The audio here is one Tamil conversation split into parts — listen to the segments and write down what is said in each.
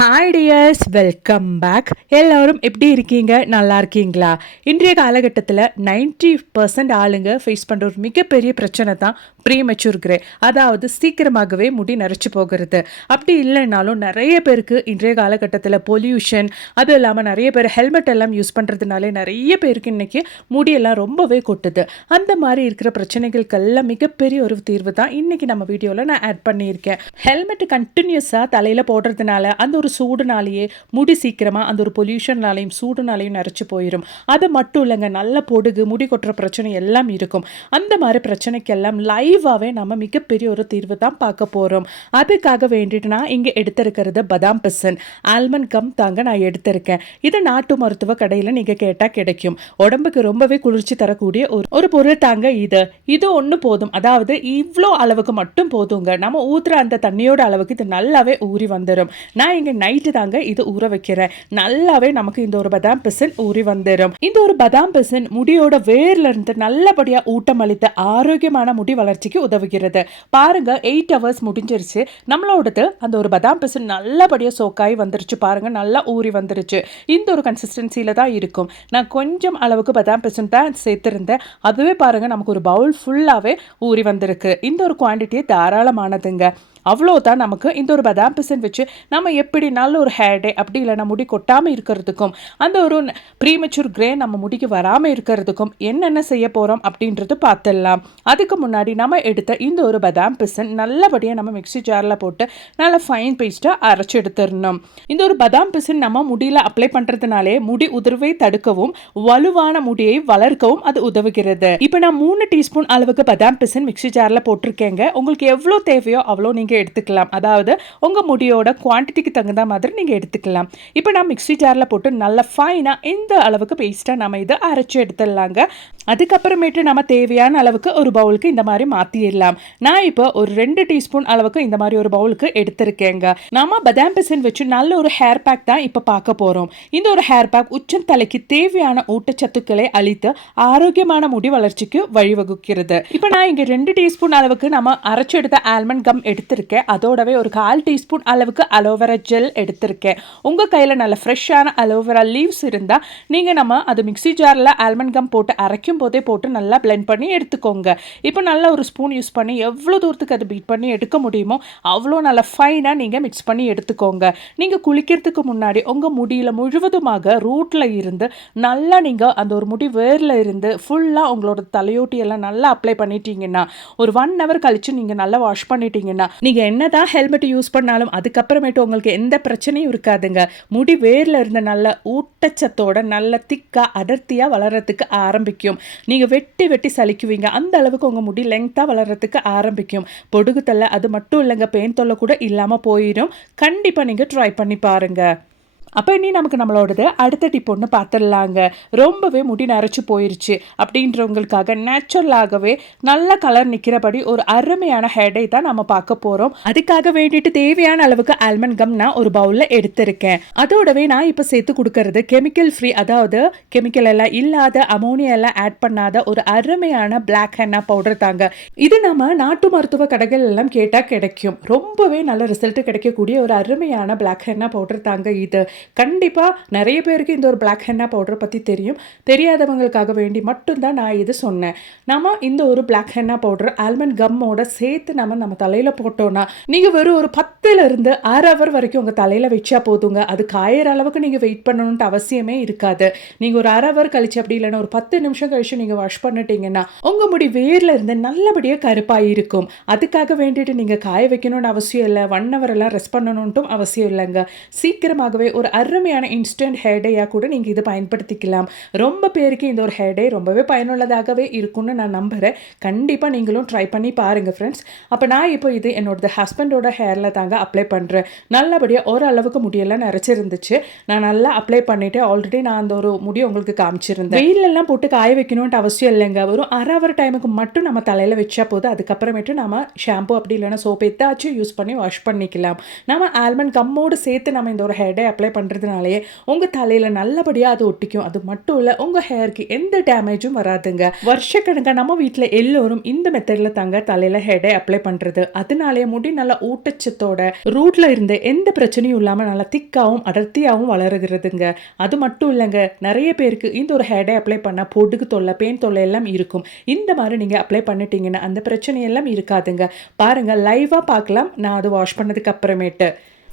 ஹாய் டியர்ஸ் வெல்கம் பேக் எல்லோரும் எப்படி இருக்கீங்க? நல்லா இருக்கீங்களா? இன்றைய காலகட்டத்தில் 90% பர்சன்ட் ஆளுங்க ஃபேஸ் பண்ணுற ஒரு மிகப்பெரிய பிரச்சனை தான் ப்ரீமெச்சூர் கிரே அதாவது சீக்கிரமாகவே முடி நரைச்சி போகிறது. அப்படி இல்லைனாலும் நிறைய பேருக்கு இன்றைய காலகட்டத்தில் பொல்யூஷன் அது இல்லாமல் நிறைய பேர் ஹெல்மெட் எல்லாம் யூஸ் பண்ணுறதுனாலே நிறைய பேருக்கு இன்றைக்கி முடியெல்லாம் ரொம்பவே கொட்டுது. அந்த மாதிரி இருக்கிற பிரச்சனைகளுக்கெல்லாம் மிகப்பெரிய ஒரு தீர்வு தான் இன்றைக்கி நம்ம வீடியோவில் நான் ஆட் பண்ணியிருக்கேன். ஹெல்மெட் கண்டினியூஸாக தலையில் போடுறதுனால அந்த ஒரு சூடுனாலேயே முடி சீக்கிரமாக அந்த ஒரு பொல்யூஷன்னாலையும் சூடுனாலையும் நரைச்சி போயிடும் அது மட்டும் இல்லைங்க நல்ல பொடுகு முடி கொட்டுற பிரச்சனை எல்லாம் இருக்கும். அந்த மாதிரி பிரச்சனைக்கெல்லாம் லைவாகவே நம்ம மிகப்பெரிய ஒரு தீர்வு தான் பார்க்க போகிறோம் அதுக்காக வேண்டிட்டு நான் இங்கே எடுத்திருக்கிறது பதாம் பிசன். ஆல்மண்ட் கம் தாங்க நான் எடுத்திருக்கேன். இது நாட்டு மருத்துவ கடையில் நீங்கள் கேட்டால் கிடைக்கும். உடம்புக்கு ரொம்பவே குளிர்ச்சி தரக்கூடிய ஒரு ஒரு பொருள் தாங்க இது. இது ஒன்று போதும். அதாவது இவ்வளோ அளவுக்கு மட்டும் போதுங்க. நம்ம ஊற்றுற அந்த தண்ணியோட அளவுக்கு இது நல்லாவே ஊறி வந்துடும் நான் இங்கே நைட்டு தாங்க இது ஊற வைக்கிறேன். நல்லாவே நமக்கு இந்த ஒரு பதாம் பிசன் ஊறி வந்துடும் இந்த ஒரு பதாம் பிசன் முடியோட வேர்ல இருந்து நல்லபடியாக ஊட்டம் அளித்த ஆரோக்கியமான முடி வளர்ச்சிக்கு உதவுகிறது. பாருங்க எயிட் ஹவர்ஸ் முடிஞ்சிருச்சு. நம்மளோடது அந்த ஒரு பதாம் பிசன் நல்லபடியாக சோக்காய் வந்துருச்சு பாருங்க. நல்லா ஊறி வந்துருச்சு. இந்த ஒரு கன்சிஸ்டன்சியில தான் இருக்கும். நான் கொஞ்சம் அளவுக்கு பதாம் பிசன் தான் சேர்த்துருந்தேன். அதுவே பாருங்க நமக்கு ஒரு பவுல் ஃபுல்லாகவே ஊறி வந்திருக்கு. இந்த ஒரு குவான்டிட்டியே தாராளமானதுங்க. அவ்வளோதான் நமக்கு இந்த ஒரு பதாம் பிசன் வச்சு நம்ம எப்படினாலும் ஒரு ஹேர் டே அப்படி இல்லைனா முடி கொட்டாமல் இருக்கிறதுக்கும் அந்த ஒரு ப்ரீமெச்சூர் கிரே நம்ம முடிக்கு வராமல் இருக்கிறதுக்கும் என்னென்ன செய்ய போகிறோம் அப்படின்றது பார்த்துடலாம். அதுக்கு முன்னாடி நம்ம எடுத்த இந்த ஒரு பதாம் பிசன் நல்லபடியாக நம்ம மிக்ஸி ஜாரில் போட்டு நல்லா ஃபைன் பேஸ்ட்டாக அரைச்சி எடுத்துடணும். இந்த ஒரு பதாம் பிசன் நம்ம முடியில் அப்ளை பண்ணுறதுனாலே முடி உதிர்வை தடுக்கவும் வலுவான முடியை வளர்க்கவும் அது உதவுகிறது. இப்போ நான் மூணு டீஸ்பூன் அளவுக்கு பதாம் பிசன் மிக்ஸி ஜாரில் போட்டிருக்கேங்க. உங்களுக்கு எவ்வளோ தேவையோ அவ்வளோ நீங்கள் எடுத்துக்கலாம். அதாவது உங்கள் முடியோட குவான்டிட்டிக்கு தகுந்த மாதிரி நீங்கள் எடுத்துக்கலாம். இப்போ நான் மிக்ஸி ஜாரில் போட்டு நல்லா ஃபைனாக இந்த அளவுக்கு பேஸ்ட்டாக நம்ம இதை அரைச்சி எடுத்துடலாங்க. அதுக்கப்புறமேட்டு நம்ம தேவையான அளவுக்கு ஒரு பவுலுக்கு இந்த மாதிரி மாற்றிடலாம் நான் இப்போ ஒரு ரெண்டு டீஸ்பூன் அளவுக்கு இந்த மாதிரி ஒரு பவுலுக்கு எடுத்திருக்கேங்க. நாம பதாம் பிசன் வச்சு நல்ல ஒரு ஹேர் பேக் தான் இப்போ பார்க்க போகிறோம் இந்த ஒரு ஹேர் பேக் உச்சந்தலைக்கு தேவையான ஊட்டச்சத்துக்களை அளித்து ஆரோக்கியமான முடி வளர்ச்சிக்கு வழிவகுக்கிறது. இப்போ நான் இங்கே ரெண்டு டீஸ்பூன் அளவுக்கு நம்ம அரைச்சி எடுத்த ஆல்மண்ட் கம் எடுத்திருக்கேன். அதோடவே ஒரு கால் டீஸ்பூன் அளவுக்கு அலோவேரா ஜெல் எடுத்திருக்கேன். உங்கள் கையில் நல்ல ஃப்ரெஷ்ஷான அலோவேரா லீவ்ஸ் இருந்தால் நீங்கள் நம்ம அது மிக்ஸி ஜாரில் ஆல்மண்ட் கம் போட்டு அரைக்கும் போதே போட்டு நல்லா பிளெண்ட் பண்ணி எடுத்துக்கோங்க. இப்போ நல்ல ஒரு ஸ்பூன் யூஸ் பண்ணி எவ்வளோ தூரத்துக்கு அது பீட் பண்ணி எடுக்க முடியுமோ அவ்வளோ நல்லா ஃபைனாக நீங்கள் மிக்ஸ் பண்ணி எடுத்துக்கோங்க. நீங்கள் குளிக்கிறதுக்கு முன்னாடி உங்கள் முடியில் முழுவதுமாக ரூட்டில் இருந்து நல்லா நீங்கள் அந்த ஒரு முடி வேரில் இருந்து ஃபுல்லாக உங்களோட தலையோட்டி எல்லாம் நல்லா அப்ளை பண்ணிட்டீங்கன்னா ஒரு ஒன் ஹவர் கழித்து நீங்கள் நல்லா வாஷ் பண்ணிட்டீங்கன்னா நீங்கள் என்ன தான் ஹெல்மெட் யூஸ் பண்ணாலும் அதுக்கப்புறமேட்டு உங்களுக்கு எந்த பிரச்சனையும் இருக்காதுங்க. முடி வேரில் இருந்த நல்ல ஊட்டச்சத்தோட நல்ல திக்காக அடர்த்தியாக வளர்கிறதுக்கு ஆரம்பிக்கும். நீங்கள் வெட்டி வெட்டி சலிக்குவீங்க. அந்த அளவுக்கு உங்கள் முடி லெங்க்த்தாக வளர்கிறதுக்கு ஆரம்பிக்கும். பொடுகு தொல்லை அது மட்டும் இல்லைங்க. பெயின் தொல்லை கூட இல்லாமல் போயிடும் கண்டிப்பாக நீங்கள் ட்ரை பண்ணி பாருங்கள் அப்போ இனி நமக்கு நம்மளோடது அடுத்த டிப் ஒன்று பார்த்துடலாங்க ரொம்பவே முடி நரைச்சி போயிருச்சு. அப்படின்றவங்களுக்காக நேச்சுரலாகவே நல்ல கலர் நிற்கிறபடி ஒரு அருமையான ஹேடை தான் நம்ம பார்க்க போகிறோம் அதுக்காக வேண்டிட்டு தேவையான அளவுக்கு ஆல்மண்ட் கம் நான் ஒரு பவுலில் எடுத்திருக்கேன். அதோடவே நான் இப்போ சேர்த்து கொடுக்கறது கெமிக்கல் ஃப்ரீ அதாவது கெமிக்கல் எல்லாம் இல்லாத அமோனியா எல்லாம் ஆட் பண்ணாத ஒரு அருமையான பிளாக் ஹென்னா பவுடர் தாங்க. இது நம்ம நாட்டு மருத்துவ கடைகள் எல்லாம் கேட்டால் கிடைக்கும். ரொம்பவே நல்ல ரிசல்ட் கிடைக்கக்கூடிய ஒரு அருமையான பிளாக் ஹென்னா பவுடர் தாங்க இது. கண்டிப்பாக நிறைய பேருக்கு இந்த ஒரு பிளாக் ஹென்னா பவுடர் பற்றி தெரியும். தெரியாதவங்களுக்காக வேண்டி மட்டும்தான் நான் இது சொன்னேன். நம்ம இந்த ஒரு பிளாக் ஹென்னா பவுடர் ஆல்மண்ட் கம்மோட சேர்த்து நம்ம நம்ம தலையில் போட்டோம்னா நீங்கள் வெறும் ஒரு பத்துல இருந்து அரை ஹவர் வரைக்கும் உங்கள் தலையில் வச்சா போதுங்க. அது காயிற அளவுக்கு நீங்கள் வெயிட் பண்ணணுன்ட்டு அவசியமே இருக்காது. நீங்கள் ஒரு அரை ஹவர் கழிச்சு அப்படி இல்லைன்னா ஒரு பத்து நிமிஷம் கழிச்சு நீங்கள் வாஷ் பண்ணிட்டீங்கன்னா உங்கள் முடி வேர்ல இருந்து நல்லபடியாக கருப்பாக இருக்கும். அதுக்காக வேண்டிட்டு நீங்கள் காய வைக்கணும்னு அவசியம் இல்லை. ஒன் ஹவர் எல்லாம் ரெஸ்ட் பண்ணணுன்ட்டும் அவசியம் இல்லைங்க. சீக்கிரமாகவே ஒரு அருமையான இன்ஸ்டன்ட் ஹேர் டேயாக கூட நீங்கள் இதை பயன்படுத்திக்கலாம். ரொம்ப பேருக்கு இந்த ஒரு ஹேர் டே ரொம்பவே பயனுள்ளதாகவே இருக்கும்னு நான் நம்புகிறேன் கண்டிப்பாக நீங்களும் ட்ரை பண்ணி பாருங்கள் ஃப்ரெண்ட்ஸ் அப்போ நான் இப்போ இது என்னோட ஹஸ்பண்டோட ஹேரில் தாங்க அப்ளை பண்ணுறேன் நல்லபடியாக ஓரளவுக்கு முடியெல்லாம் நிறைச்சிருந்துச்சு. நான் நல்லா அப்ளை பண்ணிவிட்டு ஆல்ரெடி நான் அந்த ஒரு முடி உங்களுக்கு காமிச்சிருந்தேன். வெயிலெல்லாம் போட்டு காய வைக்கணும்ன்ட்டு அவசியம் இல்லைங்க. வரும் அரை ஹவர் டைமுக்கு மட்டும் நம்ம தலையில் வச்சா போதும். அதுக்கப்புறமேட்டு நம்ம ஷாம்பு அப்படி இல்லைன்னா சோப் எதாச்சும் யூஸ் பண்ணி வாஷ் பண்ணிக்கலாம். நம்ம ஆல்மண்ட் கம்மோடு சேர்த்து நம்ம இந்த ஒரு ஹேர் டே அப்ளை பண்ணுறதுனாலே உங்கள் தலையில் நல்லபடியாக அது ஒட்டிக்கும். அது மட்டும் இல்லை உங்கள் ஹேருக்கு எந்த டேமேஜும் வராதுங்க. வருஷக்கணக்காக நம்ம வீட்டில் எல்லோரும் இந்த மெத்தடில் தாங்க தலையில் ஹேடை அப்ளை பண்ணுறது அதனாலேயே முடி நல்லா ஊட்டச்சத்தோட ரூட்டில் இருந்து எந்த பிரச்சனையும் இல்லாமல் நல்லா திக்காகவும் அடர்த்தியாகவும் வளருகிறதுங்க. அது மட்டும் இல்லைங்க நிறைய பேருக்கு இந்த ஒரு ஹேடை அப்ளை பண்ணால் பொடுகு தொல்லை பெயின் தொல்லை எல்லாம் இருக்கும். இந்த மாதிரி நீங்கள் அப்ளை பண்ணிட்டீங்கன்னா அந்த பிரச்சனையெல்லாம் இருக்காதுங்க. பாருங்க லைவாக பார்க்கலாம். நான் அது வாஷ் பண்ணதுக்கு அப்புறமேட்டு.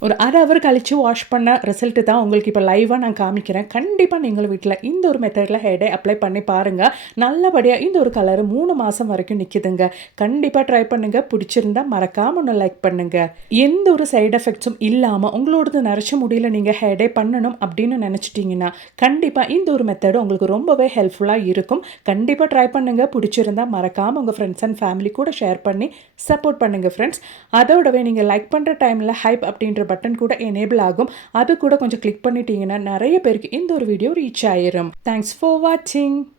ஒரு அரை ஹவர் கழித்து வாஷ் பண்ண ரிசல்ட்டு தான் உங்களுக்கு இப்போ லைவாக நான் காமிக்கிறேன். கண்டிப்பாக நீங்கள் வீட்டில் இந்த ஒரு மெத்தடில் ஹேடை அப்ளை பண்ணி பாருங்கள் நல்லபடியாக இந்த ஒரு கலர் மூணு மாதம் வரைக்கும் நிற்கிதுங்க கண்டிப்பாக ட்ரை பண்ணுங்கள் பிடிச்சிருந்தா மறக்காமல் ஒன்று லைக் பண்ணுங்கள் எந்த ஒரு சைடு எஃபெக்ட்ஸும் இல்லாமல் உங்களோடது நரைச்ச முடியல நீங்கள் ஹேடை பண்ணணும் அப்படின்னு நினச்சிட்டிங்கன்னா கண்டிப்பாக இந்த ஒரு மெத்தடு உங்களுக்கு ரொம்பவே ஹெல்ப்ஃபுல்லாக இருக்கும். கண்டிப்பாக ட்ரை பண்ணுங்கள் பிடிச்சிருந்தா மறக்காமல் உங்கள் ஃப்ரெண்ட்ஸ் அண்ட் ஃபேமிலி கூட ஷேர் பண்ணி சப்போர்ட் பண்ணுங்கள் ஃப்ரெண்ட்ஸ் அதோடவே நீங்கள் லைக் பண்ணுற டைமில் ஹைப் அப்படின்ற பட்டன் கூட எனேபிள் ஆகும். அது கூட கொஞ்சம் கிளிக் பண்ணிட்டீங்கன்னா நிறைய பேருக்கு இந்த ஒரு வீடியோ ரீச் ஆயிரும். தேங்க்ஸ் ஃபார் வாட்சிங்